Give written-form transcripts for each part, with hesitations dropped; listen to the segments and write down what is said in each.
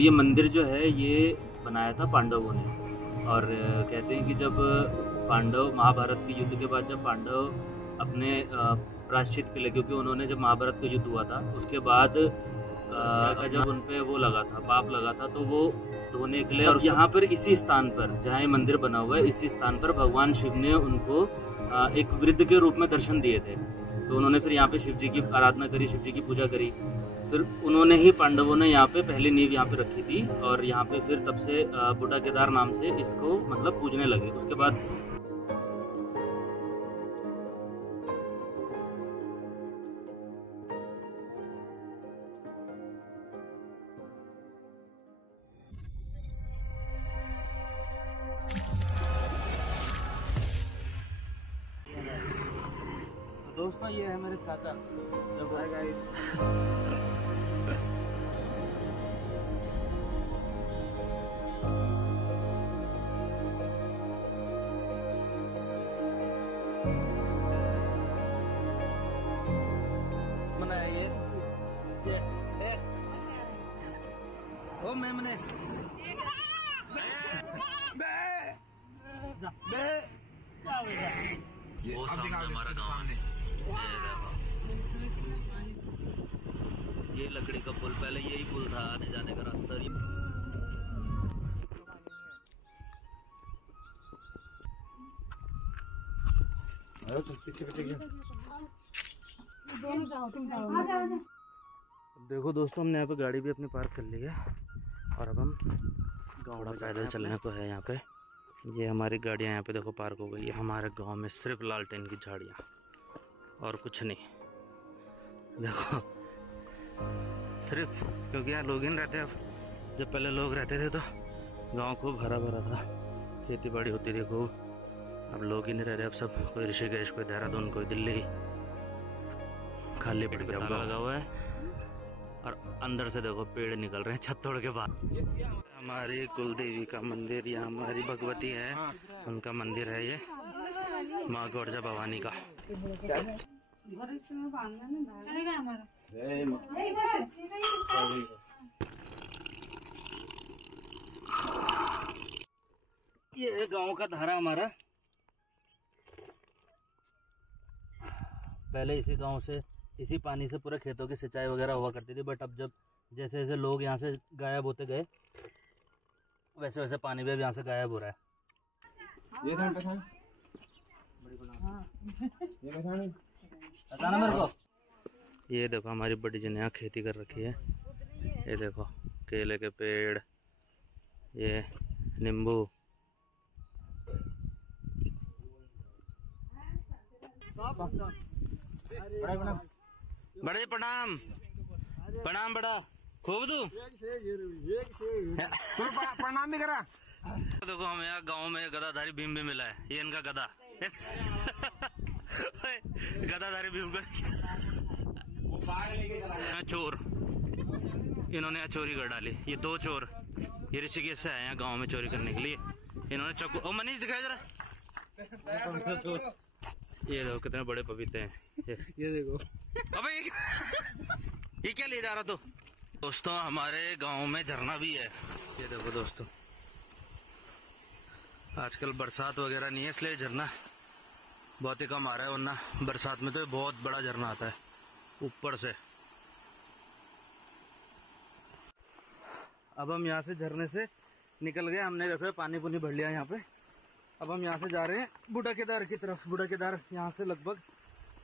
ये मंदिर जो है ये बनाया था पांडवों ने। और कहते हैं कि जब पांडव महाभारत के युद्ध के बाद जब पांडव अपने प्रायश्चित के लिए, क्योंकि उन्होंने जब महाभारत का युद्ध हुआ था उसके बाद जब उन पे वो लगा था, पाप लगा था, तो वो धोने के लिए, और यहाँ पर इसी स्थान पर जहाँ ये मंदिर बना हुआ है, इसी स्थान पर भगवान शिव ने उनको एक वृद्ध के रूप में दर्शन दिए थे। तो उन्होंने फिर यहाँ पे शिव जी की आराधना करी, शिव जी की पूजा करी। फिर उन्होंने ही, पांडवों ने यहाँ पे पहली नींव यहाँ पे रखी थी, और यहाँ पे फिर तब से बूढ़ा केदार नाम से इसको मतलब पूजने लगे। उसके बाद दोस्तों ये है मेरे चाचा जो बनाया ये ओ मैंने वो सामने हमारा गाँव है। ये लकड़ी का पुल, पहले यही पुल था आने जाने का रास्ता। देखो दोस्तों, हमने यहाँ पे गाड़ी भी अपनी पार्क कर ली है और अब हम गाँव में पैदल चलने को है। यहाँ पे ये हमारी गाड़ियाँ यहाँ पे देखो पार्क हो गई है। हमारे गांव में सिर्फ लालटेन की झाड़ियाँ और कुछ नहीं। देखो सिर्फ क्योंकि यहाँ लोग ही नहीं रहते। अब जब पहले लोग रहते थे तो गांव खूब हरा भरा था, खेती बाड़ी होती थी खूब। अब लोग ही नहीं रह रहे। अब सब कोई ऋषिकेश, कोई देहरादून, कोई दिल्ली, खाली पेड़ पे लगा हुआ है। और अंदर से देखो पेड़ निकल रहे हैं छत तोड़ के बाद। हमारी कुल देवी का मंदिर, यहाँ हमारी भगवती है, उनका मंदिर है ये, माँ गौरजा भवानी का। ये है गांव का धारा हमारा। पहले इसी गांव से, इसी पानी से पूरे खेतों की सिंचाई वगैरह हुआ करती थी। बट अब जब जैसे जैसे लोग यहाँ से गायब होते गए, वैसे वैसे पानी भी अब यहाँ से गायब हो रहा है। बताना मेरे को। ये देखो हमारी बड़ी जन यहाँ खेती कर रखी है। ये देखो केले के पेड़, ये नींबू। बड़े प्रणाम प्रणाम, बड़ा खूब दू प्रणाम भी करा। देखो हमें यहाँ गांव में गदाधारी भीम भी मिला है। ये इनका गदा गदाधारी भीम का चोर, इन्होंने चोरी कर डाली। ये दो चोर, ये ऋषिकेश से आए हैं गांव में चोरी करने के लिए। इन्होंने चाकू, ओ मनीष दिखाई जरा। ये देखो कितने बड़े पपीते हैं। ये देखो अबे ये क्या ले जा रहा? तो दोस्तों हमारे गांव में झरना भी है। ये देखो दोस्तों, आजकल बरसात वगैरह नहीं है इसलिए झरना बहुत ही कम आ रहा है, वरना बरसात में तो बहुत बड़ा झरना आता है ऊपर से। अब हम यहाँ से झरने से निकल गए, हमने देखो पानी पुनी भर लिया यहाँ पे। अब हम यहाँ से जा रहे हैं बूढ़ा केदार की तरफ। बूढ़ा केदार यहाँ से लगभग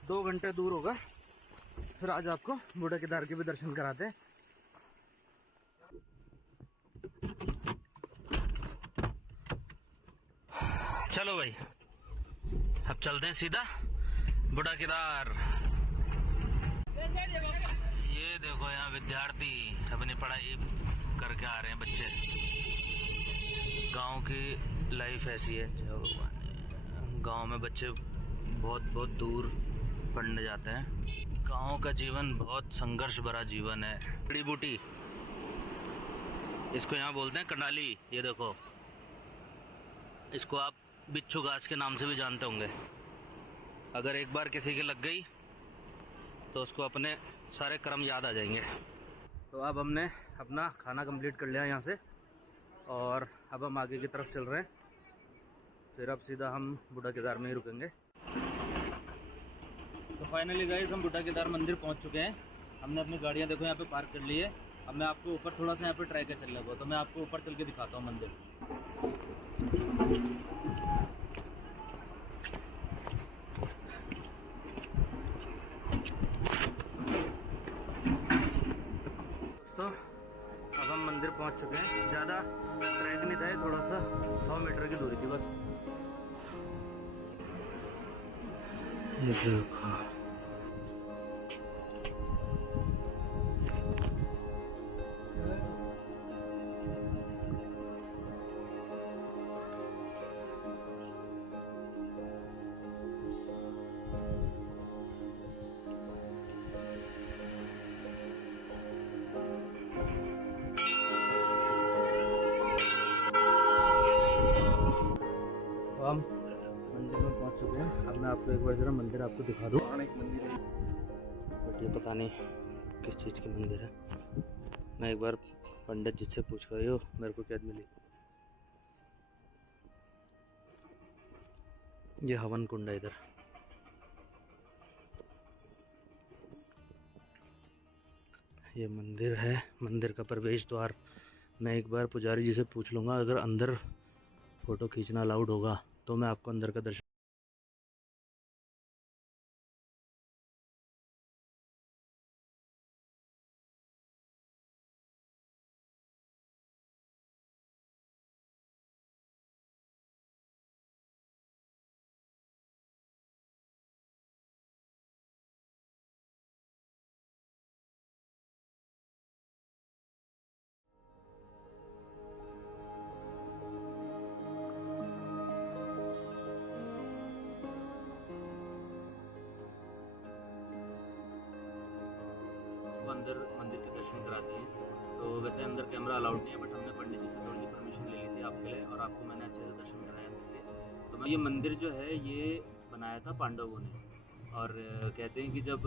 2 घंटे दूर होगा। फिर आज आपको बूढ़ा केदार के भी दर्शन कराते हैं। चलो भाई अब चलते हैं सीधा बूढ़ा केदार। ये देखो यहाँ विद्यार्थी अपनी पढ़ाई करके आ रहे हैं बच्चे। गांव की लाइफ ऐसी है, गांव में बच्चे बहुत बहुत दूर पढ़ने जाते हैं। गांव का जीवन बहुत संघर्ष भरा जीवन है। बड़ी बूटी इसको यहाँ बोलते हैं, कंडाली। ये देखो इसको आप बिच्छू घास के नाम से भी जानते होंगे। अगर एक बार किसी के लग गई तो उसको अपने सारे कर्म याद आ जाएंगे। तो अब हमने अपना खाना कंप्लीट कर लिया यहाँ से और अब हम आगे की तरफ चल रहे हैं। फिर अब सीधा हम बूढ़ा केदार में ही रुकेंगे। तो फाइनली गाइस हम बूढ़ा केदार मंदिर पहुँच चुके हैं। हमने अपनी गाड़ियाँ देखो यहाँ पे पार्क कर ली है। अब मैं आपको ऊपर थोड़ा सा यहाँ पे ट्राई कर चलने को, तो मैं आपको ऊपर चल के दिखाता हूँ मंदिर। दोस्तों अब हम मंदिर पहुँच चुके हैं। ज़्यादा ट्रैक नहीं था, थोड़ा सा 100 मीटर की दूरी थी बस। ये देखो हम मंदिर में पहुंच चुके हैं। अब मैं आपको एक बार ज़रा मंदिर आपको दिखा दूँ। एक मंदिर है। बट ये पता नहीं किस चीज़ की मंदिर है। मैं एक बार पंडित जी से पूछ कर हो, मेरे को क्या मिली। ये हवन कुंड है इधर। ये मंदिर है, मंदिर का प्रवेश द्वार। मैं एक बार पुजारी जी से पूछ लूँगा, अगर अंदर फ़ोटो खींचना अलाउड होगा तो मैं आपको अंदर का दर्शन। अंदर मंदिर के दर्शन कराते हैं। तो वैसे अंदर कैमरा अलाउड नहीं है, बट हमने पंडित जी से थोड़ी सी परमिशन ले ली थी आपके लिए, और आपको मैंने अच्छे से दर्शन कराए थे। तो मैं ये मंदिर जो है ये बनाया था पांडवों ने। और कहते हैं कि जब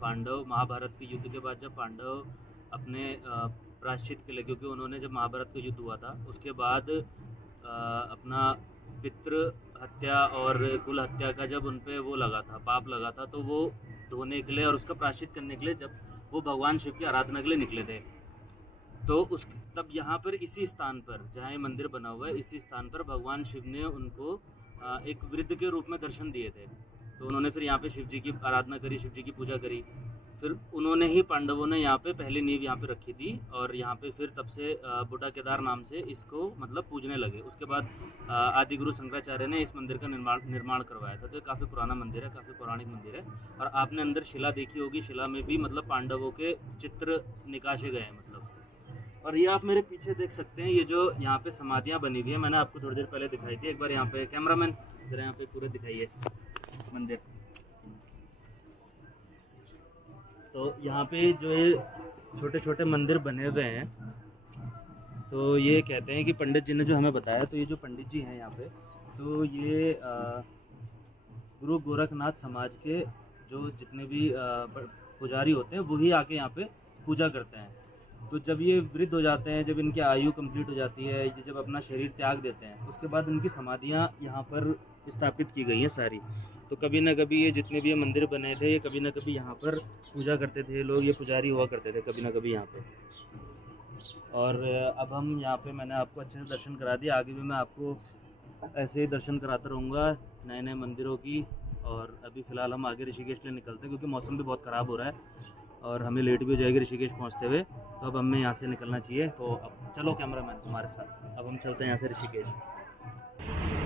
पांडव महाभारत के युद्ध के बाद जब पांडव अपने प्रायश्चित के लिए, क्योंकि उन्होंने जब महाभारत का युद्ध हुआ था उसके बाद अपना पितृ हत्या और कुल हत्या का जब उन पे वो लगा था, पाप लगा था, तो वो धोने के लिए और उसका प्रायश्चित करने के लिए जब वो भगवान शिव की आराधना के लिए निकले थे, तो उस तब यहाँ पर इसी स्थान पर जहाँ ये मंदिर बना हुआ है, इसी स्थान पर भगवान शिव ने उनको एक वृद्ध के रूप में दर्शन दिए थे। तो उन्होंने फिर यहाँ पे शिव जी की आराधना करी, शिव जी की पूजा करी। फिर उन्होंने ही, पांडवों ने यहाँ पे पहली नींव यहाँ पे रखी थी, और यहाँ पे फिर तब से बूढ़ा केदार नाम से इसको मतलब पूजने लगे। उसके बाद आदि गुरु शंकराचार्य ने इस मंदिर का निर्माण करवाया था। तो ये काफ़ी पुराना मंदिर है, काफ़ी पौराणिक मंदिर है। और आपने अंदर शिला देखी होगी, शिला में भी मतलब पांडवों के चित्र निकाशे गए हैं मतलब। और ये आप मेरे पीछे देख सकते हैं, ये जो यहाँ पे समाधियाँ बनी हुई है, मैंने आपको थोड़ी देर पहले दिखाई थी। एक बार यहाँ पे कैमरामैन जरा यहाँ पे पूरे दिखाइए मंदिर। तो यहाँ पे जो ये छोटे छोटे मंदिर बने हुए हैं, तो ये कहते हैं कि पंडित जी ने जो हमें बताया, तो ये जो पंडित जी हैं यहाँ पे, तो ये गुरु गोरखनाथ समाज के जो जितने भी पुजारी होते हैं वही आके यहाँ पे पूजा करते हैं। तो जब ये वृद्ध हो जाते हैं, जब इनकी आयु कंप्लीट हो जाती है, ये जब अपना शरीर त्याग देते हैं, उसके बाद इनकी समाधियाँ यहाँ पर स्थापित की गई हैं सारी। तो कभी ना कभी ये जितने भी ये मंदिर बने थे, ये कभी ना कभी यहाँ पर पूजा करते थे लोग, ये पुजारी हुआ करते थे कभी ना कभी यहाँ पे। और अब हम यहाँ पे, मैंने आपको अच्छे से दर्शन करा दिया, आगे भी मैं आपको ऐसे ही दर्शन कराता रहूँगा नए नए मंदिरों की। और अभी फ़िलहाल हम आगे ऋषिकेश के लिए निकलते हैं, क्योंकि मौसम भी बहुत ख़राब हो रहा है और हमें लेट भी हो जाएगी ऋषिकेश पहुँचते हुए। तो अब हमें यहाँ से निकलना चाहिए। तो अब चलो कैमरामैन हमारे साथ, अब हम चलते हैं यहाँ से ऋषिकेश।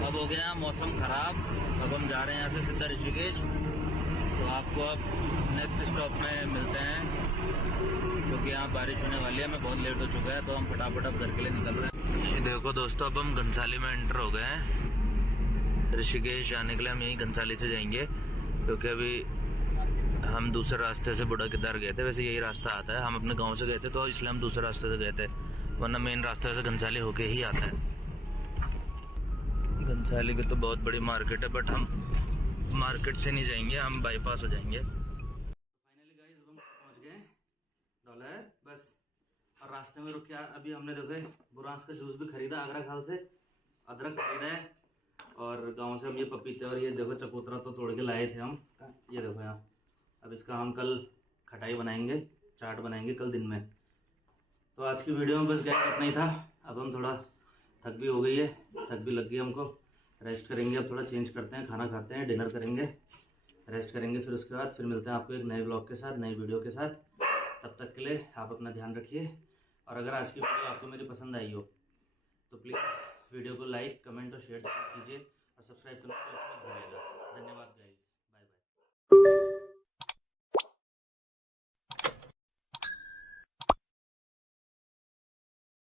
अब हो गया मौसम ख़राब, अब हम जा रहे हैं यहाँ से सीधा ऋषिकेश। तो आपको अब नेक्स्ट स्टॉप में मिलते हैं, क्योंकि यहाँ बारिश होने वाली है, हमें बहुत लेट हो चुका है। तो हम फटाफट अब घर के लिए निकल रहे हैं। ये देखो दोस्तों, अब हम घनसाली में एंटर हो गए हैं। ऋषिकेश जाने के लिए हम यहीं घनसाली से जाएंगे, क्योंकि अभी हम दूसरे रास्ते से बूढ़ा केदार गए थे। वैसे यही रास्ता आता है, हम अपने गांव से गए थे तो इसलिए हम दूसरे रास्ते से गए थे, वरना मेन रास्ते से घनसाली होके ही आता है। घनसाली की तो बहुत बड़ी मार्केट है, बट हम मार्केट से नहीं जाएंगे, हम बाईपास हो जाएंगे। फाइनली गाइस हम पहुंच गए डॉलर बस। और रास्ते में रुक के अभी हमने देखे बुरांस का जूस भी खरीदा आगरा खाल से, अदरक खरीदा है, और गांव से हम ये पपीते और ये देखो चकोतरा तो तोड़ के लाए थे हम, ये देखो यहाँ। अब इसका हम कल खटाई बनाएंगे, चाट बनाएंगे कल दिन में। तो आज की वीडियो में बस गैस इतना ही था। अब हम थोड़ा थक भी हो गई है, थक भी लग गई हमको, रेस्ट करेंगे। अब थोड़ा चेंज करते हैं, खाना खाते हैं, डिनर करेंगे, रेस्ट करेंगे, फिर उसके बाद फिर मिलते हैं आपको एक नए ब्लॉग के साथ, नई वीडियो के साथ। तब तक के लिए आप अपना ध्यान रखिए, और अगर आज की वीडियो आपको मेरी पसंद आई हो तो प्लीज़ वीडियो को लाइक, कमेंट और शेयर कीजिए, और सब्सक्राइब करना मत भूलिएगा। धन्यवाद गाइस, बाय बाय।